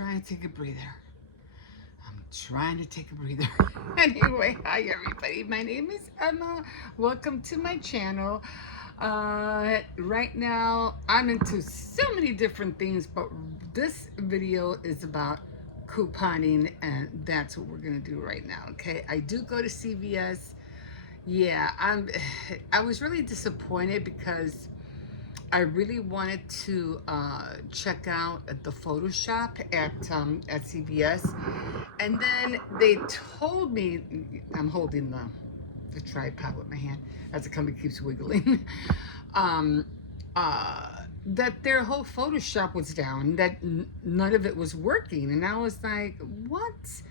trying to take a breather. I'm trying to take a breather. Anyway, hi everybody. My name is Emma. Welcome to my channel. Right now, I'm into so many different things, but this video is about couponing, and that's what we're gonna do right now. Okay, I do go to CVS. Yeah, I was really disappointed because I really wanted to check out the Photoshop at CVS, and then they told me, I'm holding the tripod with my hand as the company keeps wiggling, um, that their whole Photoshop was down, that none of it was working, and I was like, what?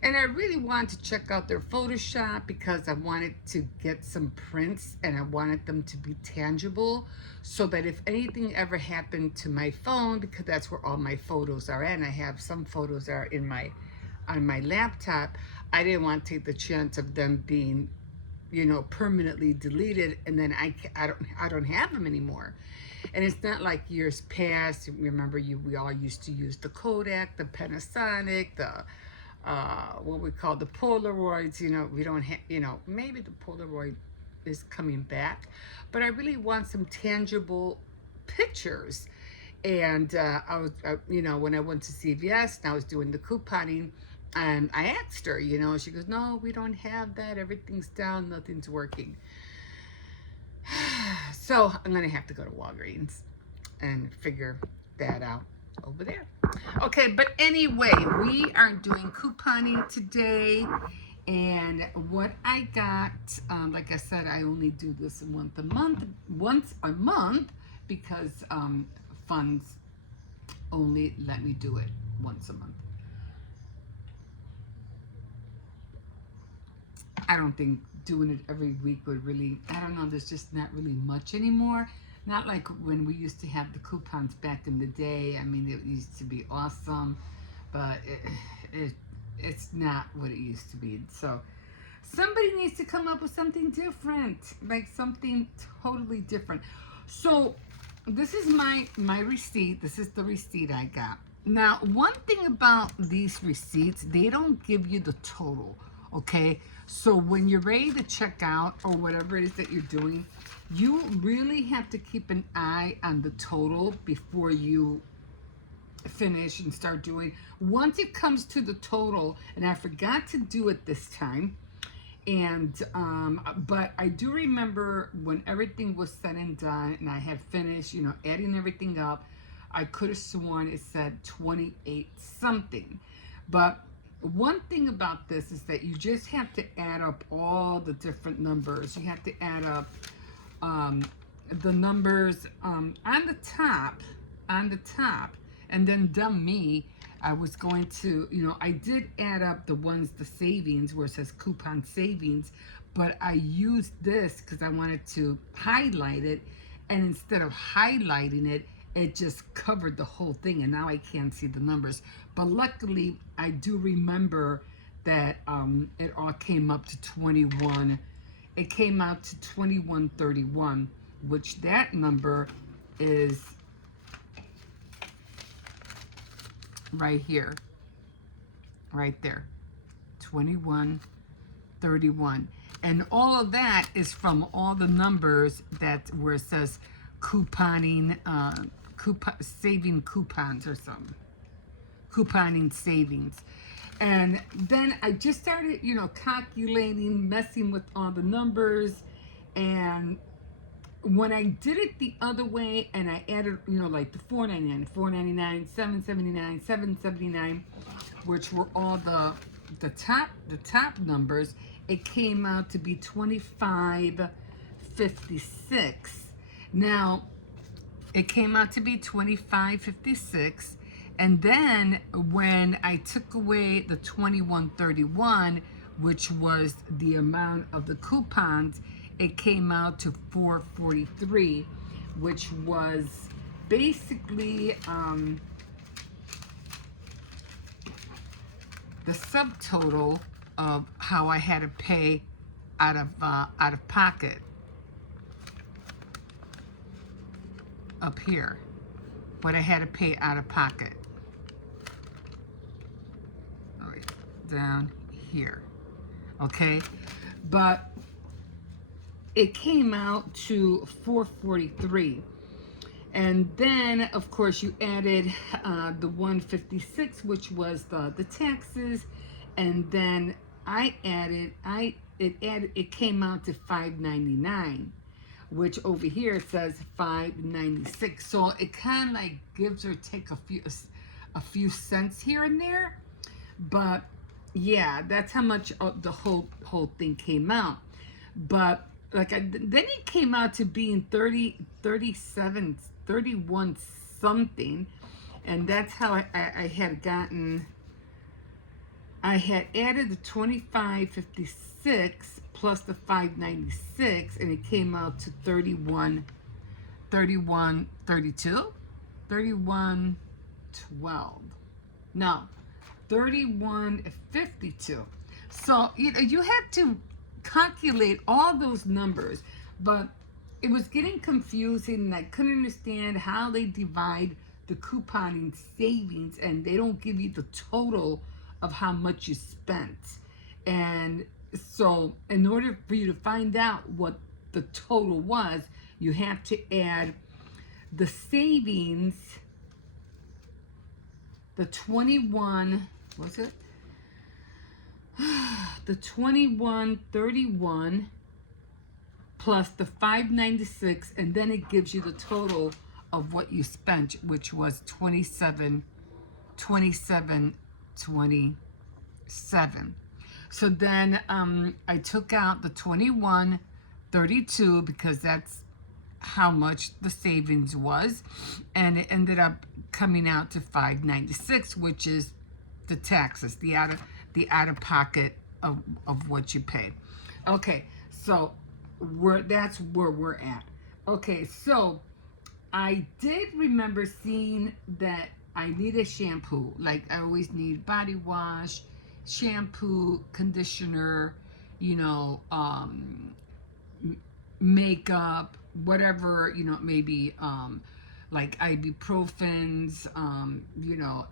And I really wanted to check out their Photoshop because I wanted to get some prints and I wanted them to be tangible so that if anything ever happened to my phone, because that's where all my photos are at, and I have some photos that are on my laptop, I didn't want to take the chance of them being, permanently deleted, and then I don't have them anymore. And it's not like years past. Remember, we all used to use the Kodak, the Panasonic, the what we call the Polaroids. We don't have, maybe the Polaroid is coming back, but I really want some tangible pictures. And I was, when I went to CVS and I was doing the couponing, and I asked her, she goes, no, we don't have that. Everything's down. Nothing's working. So I'm going to have to go to Walgreens and figure that out over there. Okay, but anyway, we are doing couponing today. And what I got, like I said, I only do this once a month because funds only let me do it once a month. I don't think doing it every week would really, I don't know, there's just not really much anymore. Not like when we used to have the coupons back in the day. I mean, it used to be awesome, but it's not what it used to be. So somebody needs to come up with something different, like something totally different. So this is my receipt. This is the receipt I got. Now, one thing about these receipts, they don't give you the total. Okay, so when you're ready to check out or whatever it is that you're doing, you really have to keep an eye on the total before you finish and start doing. Once it comes to the total, and I forgot to do it this time, and but I do remember when everything was said and done and I had finished, adding everything up, I could have sworn it said 28 something. But one thing about this is that you just have to add up all the different numbers. You have to add up the numbers on the top, and then dumb me, I was going to, I did add up the savings where it says coupon savings, but I used this because I wanted to highlight it, and instead of highlighting it, it just covered the whole thing, and now I can't see the numbers. But luckily, I do remember that it all came up to 21. It came out to 2131, which that number is right here, right there, 2131. And all of that is from all the numbers that where it says couponing, saving coupons or something, couponing savings. And then I just started, calculating, messing with all the numbers. And when I did it the other way and I added, like the $4.99, $4.99, $7.79, $7.79, which were all the top numbers, it came out to be $25.56. Now, it came out to be $25.56. And then when I took away the $21.31, which was the amount of the coupons, it came out to $4.43, which was basically the subtotal of how I had to pay out of pocket up here, what I had to pay out of pocket. down here. Okay, but it came out to $443. And then, of course, you added the 156, which was the taxes, and then it came out to $599, which over here it says $596. So it kind of like gives or take a few cents here and there, but yeah, that's how much the whole thing came out. But like then it came out to being 37, 31 something, and that's how I had gotten. I had added the 2556 plus the 596, and it came out to 31, 32, 3112. No, 3152. So you had to calculate all those numbers, but it was getting confusing, and I couldn't understand how they divide the couponing savings and they don't give you the total of how much you spent. And so in order for you to find out what the total was, you have to add the savings, the 21, was it? The 2131 plus the 596, and then it gives you the total of what you spent, which was 27. So then I took out the 2132 because that's how much the savings was, and it ended up coming out to 596, which is the taxes, the out of pocket of what you pay. Okay, so that's where we're at. Okay, so I did remember seeing that I need a shampoo. Like I always need body wash, shampoo, conditioner, makeup, whatever, maybe like ibuprofens,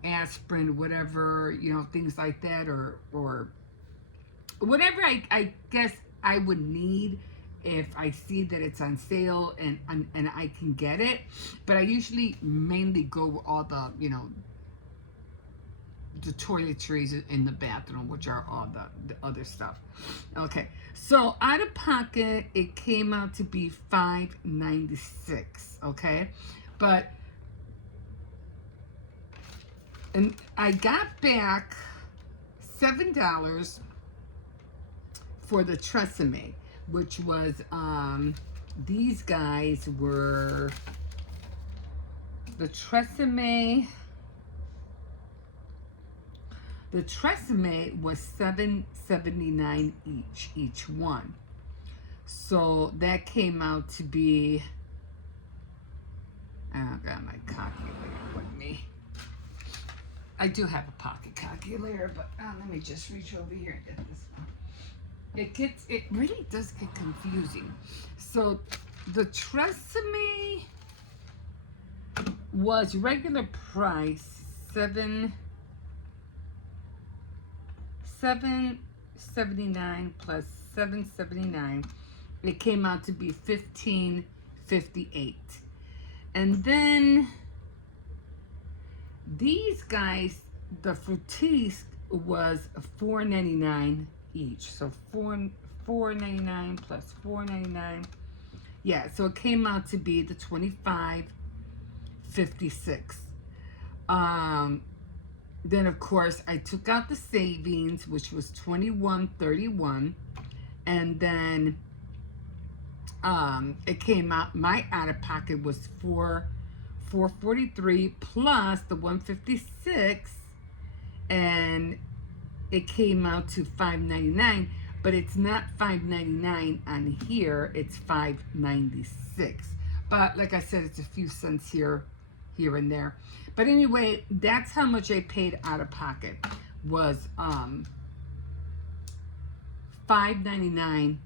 aspirin, whatever, things like that, or whatever I guess I would need if I see that it's on sale and I can get it. But I usually mainly go with all the, the toiletries in the bathroom, which are all the other stuff. Okay, so out of pocket, it came out to be $596, okay? But, and I got back $7 for the Tresemme, which was, these guys were, the Tresemme was $7.79 each one. So that came out to be, I got my calculator with me. I do have a pocket calculator, but let me just reach over here and get this one. It really does get confusing. So the Tresemme was regular price $7.79 plus $7.79. It came out to be $15.58. And then these guys, the Fructis was $4.99 each. So $4.99 plus $4.99. Yeah, so it came out to be the $25.56. Then of course I took out the savings, which was $21.31, and then it came out, my out of pocket was $443 plus the $156, and it came out to $5.99, but it's not $5.99 on here, it's $5.96. But like I said, it's a few cents here and there. But anyway, that's how much I paid out of pocket, was $5.99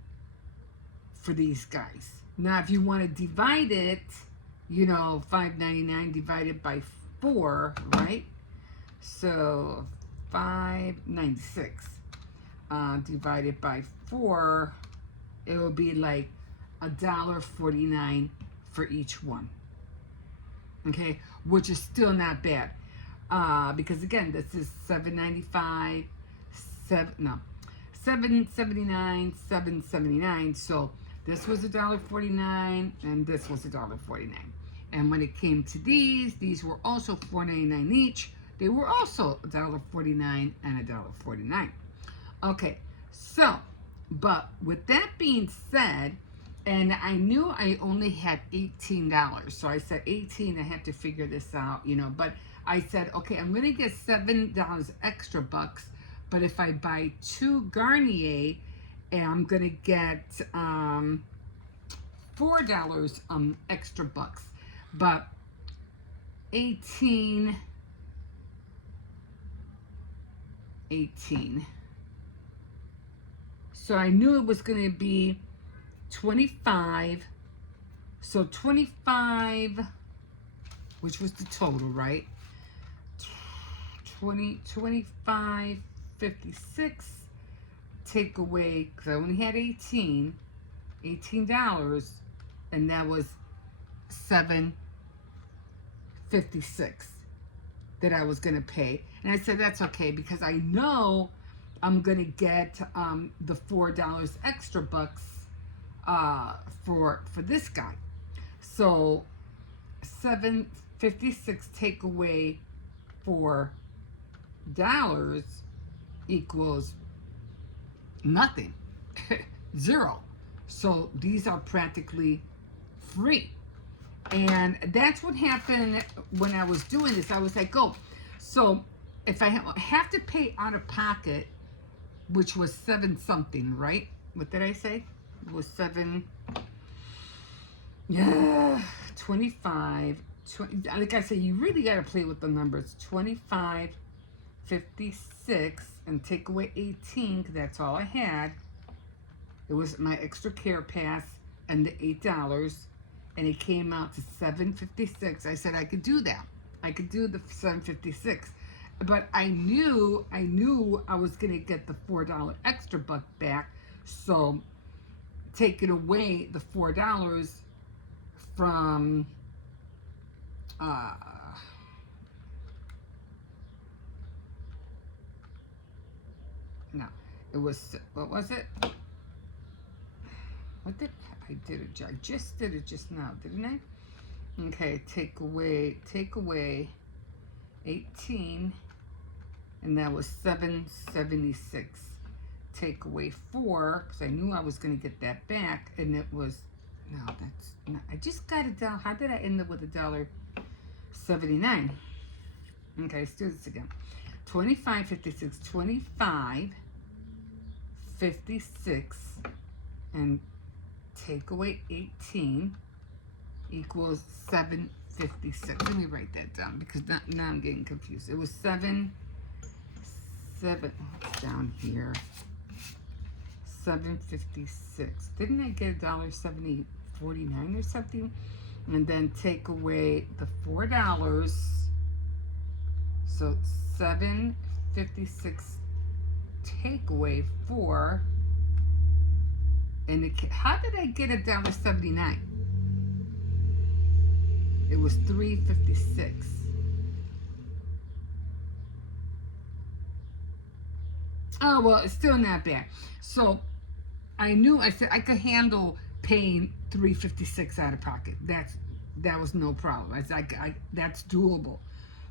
for these guys. Now, if you want to divide it, $5.99 divided by 4, right? So $5.96 divided by 4, it will be like $1.49 for each one. Okay, which is still not bad. Because again, this is $7.95, $7.79, $7.79. So this was $1.49, and this was $1.49. And when it came to these were also $4.99 each. They were also $1.49 and $1.49. Okay, so, but with that being said, and I knew I only had $18, so I said 18. I had to figure this out, you know. But I said, okay, I'm gonna get $7 extra bucks. But if I buy 2 Garnier, I'm gonna get $4 extra bucks. But 18. So I knew it was going to be 25. So 25, which was the total, right? 25, 56. Take away, because I only had $18, and that was $7.56 that I was going to pay. And I said, that's okay, because I know I'm going to get the $4 extra bucks for this guy. So $7.56 take away $4 equals nothing. 0. So these are practically free. And that's what happened when I was doing this. I was like, oh, so if I have to pay out of pocket, which was 7 something, right? What did I say? It was 7, yeah, 25, 20, like I said, you really got to play with the numbers. 25, 56, and take away 18, because that's all I had. It was my extra care pass and the $8. And it came out to $7.56. I said I could do that. I could do the $7.56. But I knew I was going to get the $4 extra buck back. So taking away the $4 from no, it was, what was it? What did I did it? I just did it just now, didn't I? Okay, take away 18, and that was $7.76. Take away 4, because I knew I was going to get that back, and it was, no, that's not, I just got it down. How did I end up with $1.79? Okay, let's do this again. 25.56, 25.56, and take away 18 equals 7.56. Let me write that down, because now I'm getting confused. It was 7 down here. 7.56. Didn't I get $1.49 or something? And then take away the $4. So 7.56 take away 4. And how did I get $1.79? It was $3.56. Oh, well, it's still not bad. So I said I could handle paying $3.56 out of pocket. That was no problem. I said that's doable.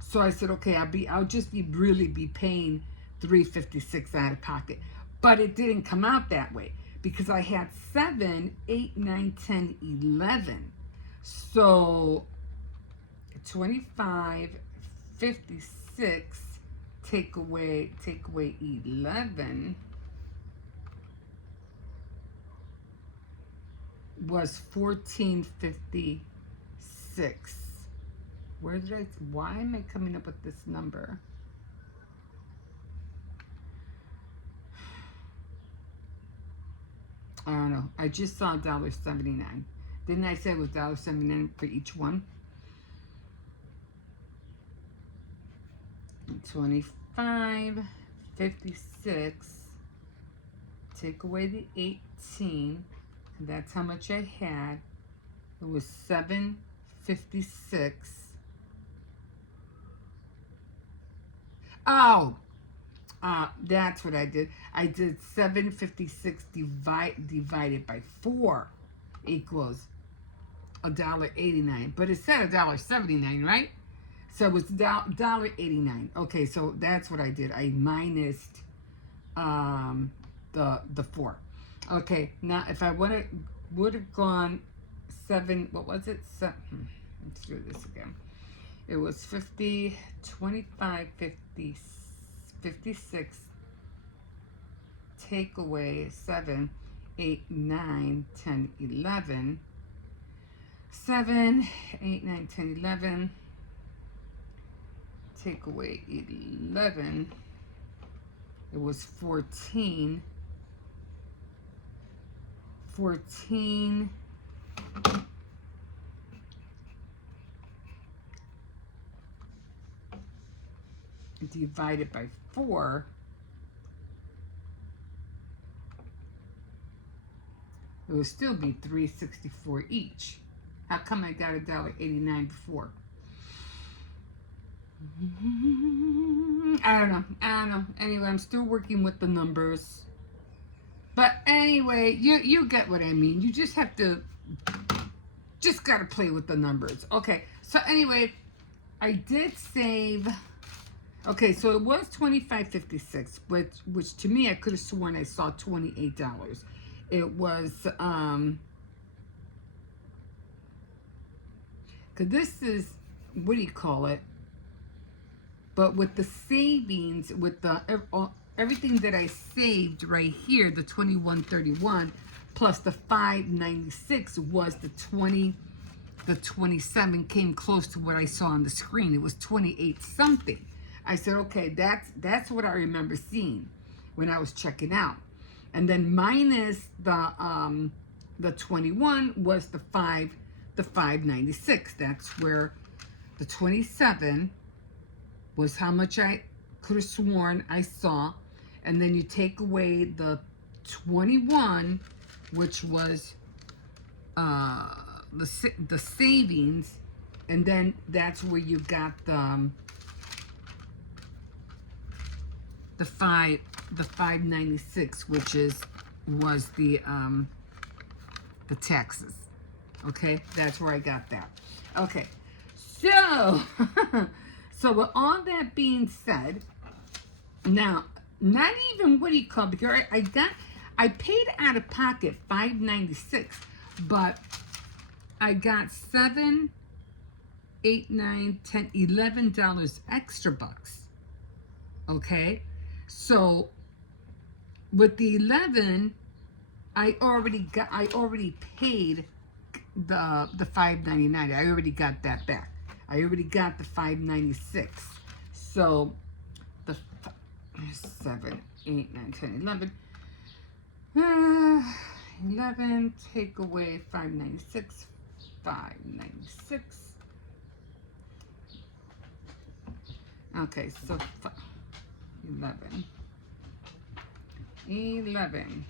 So I said, okay, I'll just really be paying $3.56 out of pocket. But it didn't come out that way, because I had 7, 8, 9, 10, 11. So 25.56 take away 11 was 14.56. Why am I coming up with this number? I don't know. I just saw $1.79. Didn't I say it was $1.79 for each one? 25.56. Take away the 18. That's how much I had. It was 7.56. Oh, that's what I did. I did 7.56 divided by 4 equals $1.89. But it said $1.79, right? So it was $1.89. Okay, so that's what I did. I minused the 4. Okay, now if I would have gone 7, what was it? Let's do this again. It was 50, 25, 50, 56, take away 7, 8, 9, 10, 11. 7, 8, 9, 10, 11. Take away 11. It was 14. 14. Divided by 4. It would still be $3.64 each. How come I got $1.89 before? I don't know. Anyway, I'm still working with the numbers. But anyway, you get what I mean. You just have to, gotta play with the numbers. Okay, so anyway, I did save. Okay, so it was $25.56, which to me, I could have sworn I saw $28. It was, because this is, what do you call it? But with the savings, with the everything that I saved right here, the 21.31 plus the 5.96 was the 27 came close to what I saw on the screen. It was 28 something. I said, okay, that's what I remember seeing when I was checking out. And then minus the 21 was the 5.96. That's where the 27 was how much I could have sworn I saw. And then you take away the 21, which was the savings, and then that's where you got the 5.96, which was the taxes. Okay, that's where I got that. Okay, so so with all that being said, now not even what do you call, because I paid out of pocket $5.96, but I got $7, $8, $9, $10, $11 extra bucks. Okay, so with the 11, I already paid the $5.99. I already got that back. I already got the $5.96. So the 7, 8, 9, 10, 11. 11 take away 5.96. 5.96. Okay, so 11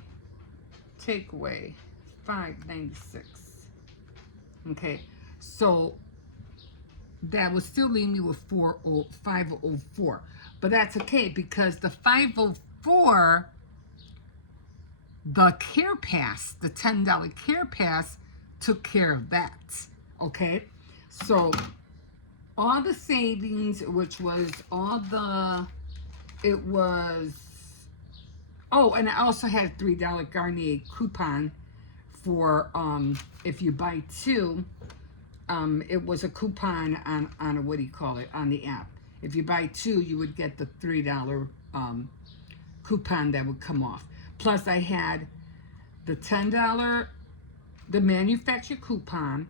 take away 5.96. Okay, so that would still leave me with 504, but that's okay because the 504, the Care Pass, the $10 Care Pass took care of that. Okay, so all the savings, which was oh, and I also had a $3 Garnier coupon for if you buy 2. It was a coupon on a, what do you call it, on the app. If you buy 2, you would get the $3 coupon that would come off. Plus I had the $10, the manufacturer coupon.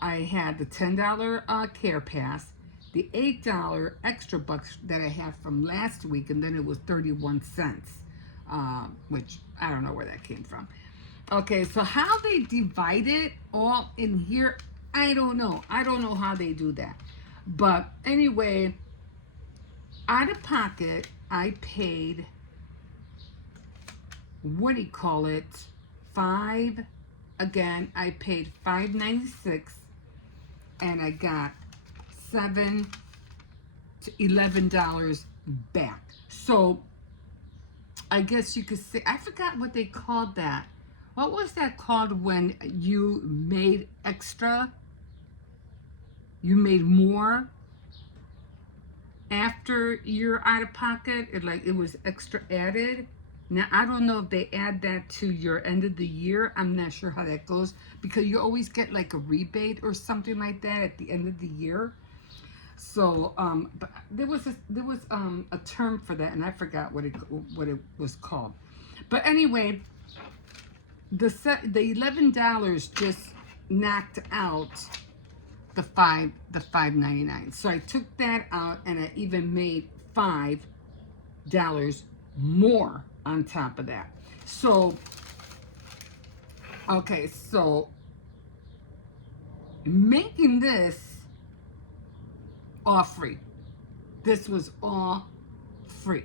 I had the $10 Care Pass, the $8 extra bucks that I had from last week, and then it was 31 cents, which I don't know where that came from. Okay, so how they divide it all in here, I don't know. I don't know how they do that. But anyway, Out of pocket, I paid, what do you call it? Again, I paid $5.96, and I got $7 to $11 back. So I guess you could say, I forgot what they called that. What was that called when you made extra? You made more after you're out of pocket. It was extra added. Now, I don't know if they add that to your end of the year. I'm not sure how that goes, because you always get like a rebate or something like that at the end of the year. So, but there was a term for that, and I forgot what it was called. But anyway, the $11 just knocked out the $5.99. So I took that out, and I even made $5 more on top of that. So, okay, so making this all free. This was all free.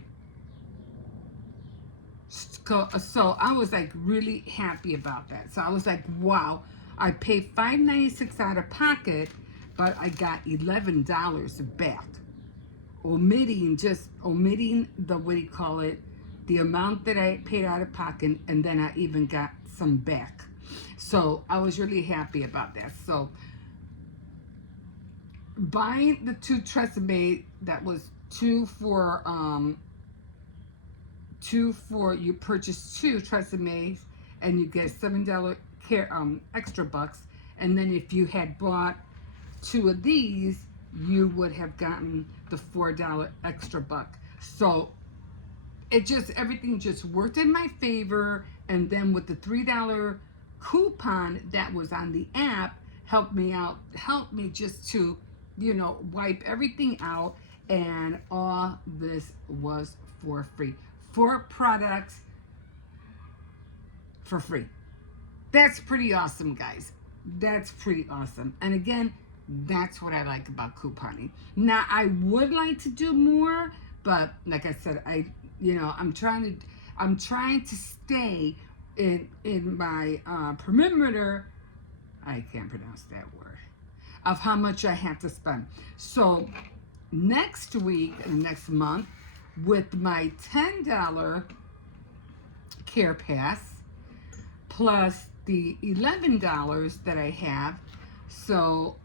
So I was like really happy about that. So I was like, wow, I paid $5.96 out of pocket, but I got $11 back. Omitting the, what do you call it, the amount that I paid out of pocket, and then I even got some back. So I was really happy about that. So buying the 2 Tresemme, that was two for you purchase 2 Tresemmes, and you get $7 extra bucks. And then if you had bought 2 of these, you would have gotten the $4 extra buck. So everything just worked in my favor. And then with the $3 coupon that was on the app, helped me just to, wipe everything out. And all this was for free. 4 products for free. That's pretty awesome, guys. That's pretty awesome. And again, that's what I like about couponing. Now, I would like to do more, but like I said, I'm trying to stay in my perimeter. I can't pronounce that word, of how much I have to spend. So next week and next month, with my $10 Care Pass plus the $11 that I have, so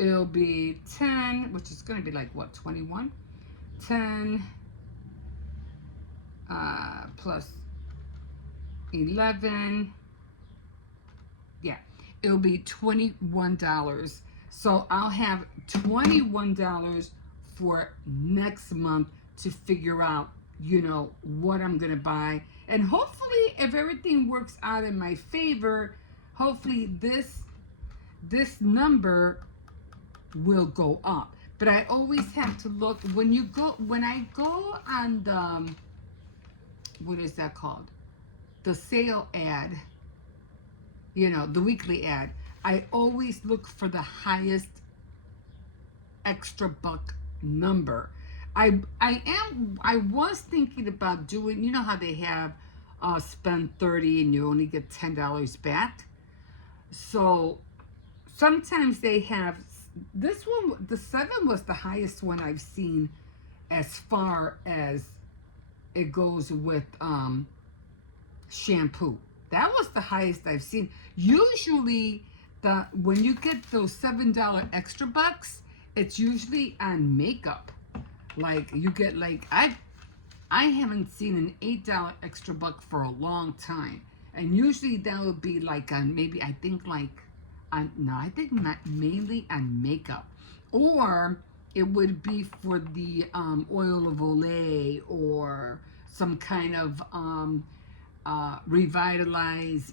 it'll be 10, which is going to be like what, 21? 10 plus 11, yeah, it'll be $21. So I'll have $21 for next month to figure out, what I'm gonna buy. And hopefully, if everything works out in my favor, hopefully this number will go up. But I always have to look when I go on the, what is that called? The sale ad, the weekly ad. I always look for the highest extra buck number. I was thinking about doing, how they have spend 30 and you only get $10 back. So sometimes they have this one. The 7 was the highest one I've seen as far as it goes with shampoo. That was the highest I've seen. Usually when you get those $7 extra bucks, it's usually on makeup. Like you get I haven't seen an $8 extra buck for a long time. And usually that would be like on maybe, I think mainly on makeup. Or it would be for the oil of Olay or some kind of revitalize,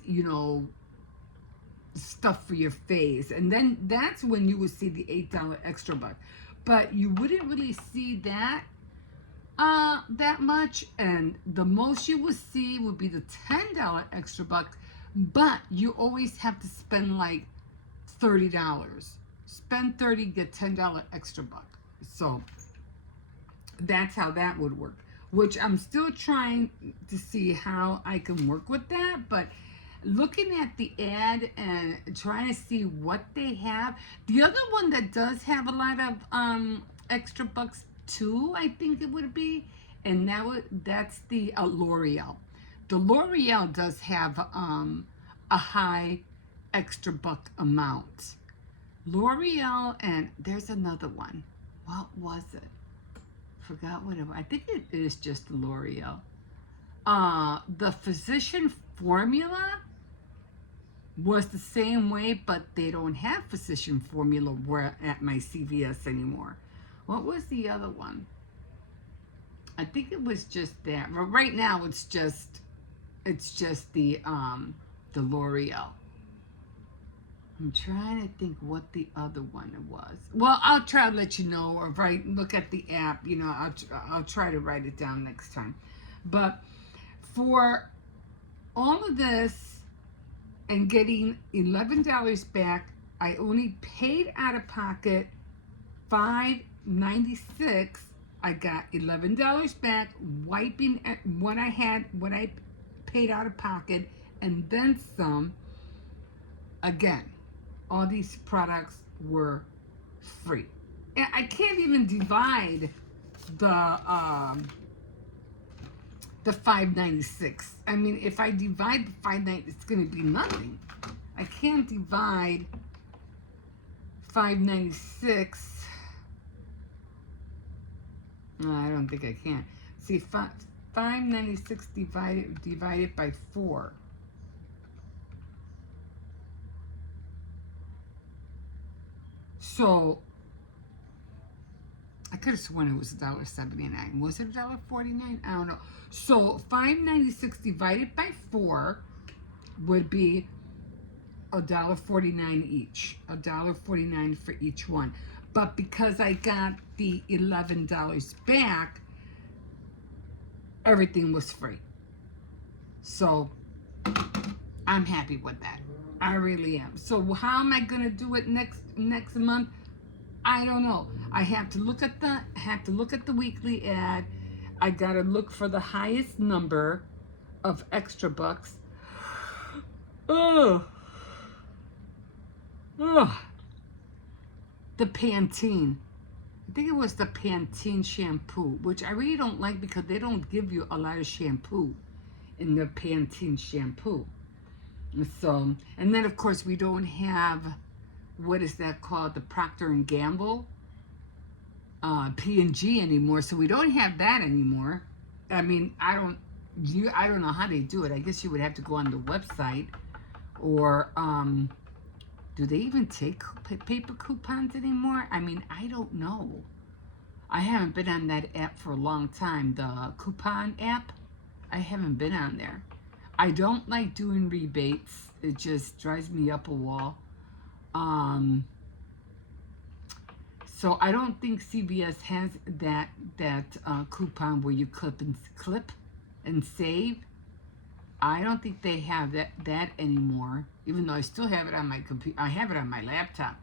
stuff for your face. And then that's when you would see the $8 extra buck. But you wouldn't really see that much, and the most you would see would be the $10 extra buck. But you always have to spend like $30. Spend $30, get $10 extra buck. So That's how that would work. Which I'm still trying to see how I can work with that, but looking at the ad and trying to see what they have. The other one that does have a lot of extra bucks too, I think it would be, and that's the L'Oreal. The L'Oreal does have a high extra buck amount. L'Oreal, and there's another one. What was it? Forgot what it was. I think it is just L'Oreal. The Physician Formula was the same way, but they don't have Physician Formula where at my CVS anymore. What was the other one? I think it was just that. But right now it's just the L'Oreal. I'm trying to think what the other one was. Well, I'll try to let you know, or look at the app. You know, I'll try to write it down next time. But for all of this and getting $11 back, I only paid out of pocket $5.96. I got $11 back, wiping at what I paid out of pocket, and then some. Again, all these products were free. And I can't even divide the $5.96. I mean, if I divide the $5.96, it's going to be nothing. I can't divide $5.96. No, I don't think I can. See, $5.96 divided by 4. So I could have sworn it was $1.79. Was it $1.49? I don't know. So $5.96 divided by 4 would be $1.49 each. $1.49 for each one. But because I got the $11 back, everything was free. So I'm happy with that. I really am. So how am I gonna do it next month? I don't know. I have to look at the weekly ad. I gotta look for the highest number of extra bucks. Oh, the Pantene. I think it was the Pantene shampoo, which I really don't like because they don't give you a lot of shampoo in the Pantene shampoo. So, and then of course we don't have, what is that called, the Procter and Gamble P&G anymore. So we don't have that anymore. I mean, I don't know how they do it. I guess you would have to go on the website, or do they even take paper coupons anymore? I mean, I don't know. I haven't been on that app for a long time. The coupon app, I haven't been on there. I don't like doing rebates. It just drives me up a wall. So I don't think CVS has that coupon where you clip and save. I don't think they have that anymore. Even though I still have it on my computer, I have it on my laptop.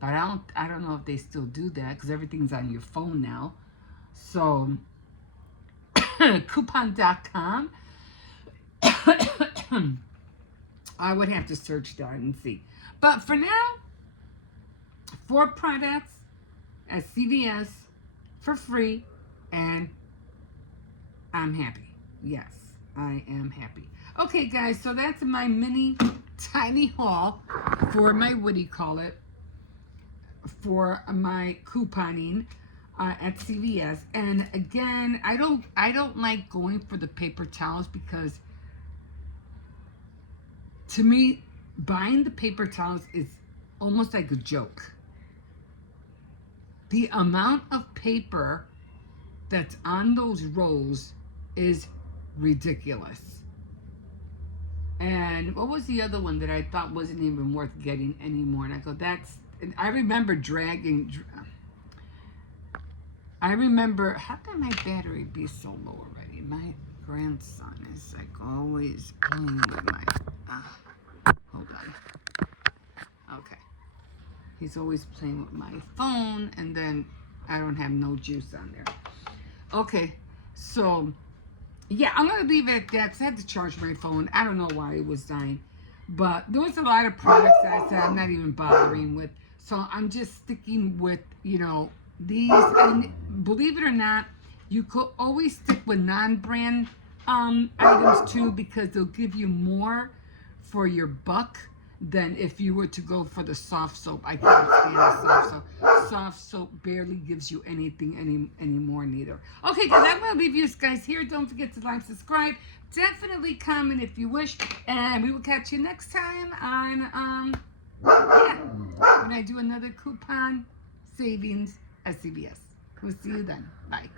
But I don't know if they still do that because everything's on your phone now. So coupon.com. I would have to search that and see. But for now, 4 products at CVS for free, and I'm happy. Yes, I am happy. Okay, guys, so that's my mini tiny haul for my, what do you call it, for my couponing at CVS. And again, I don't like going for the paper towels because, to me, buying the paper towels is almost like a joke. The amount of paper that's on those rolls is ridiculous. And what was the other one that I thought wasn't even worth getting anymore? And I go, I remember how can my battery be so low already? My grandson is like always playing with my, hold on. Okay. He's always playing with my phone, and then I don't have no juice on there. Okay, so yeah, I'm gonna leave it at that because I had to charge my phone. I don't know why it was dying, but there was a lot of products that I said I'm not even bothering with. So I'm just sticking with these. And believe it or not, you could always stick with non-brand items too because they'll give you more for your buck than if you were to go for the soft soap. I can't stand the soft soap. Soft soap barely gives you anything anymore neither. Okay, guys, I'm gonna leave you guys here. Don't forget to like, subscribe, definitely comment if you wish, and we will catch you next time on yeah, when I do another coupon savings at CVS. We'll see you then. Bye.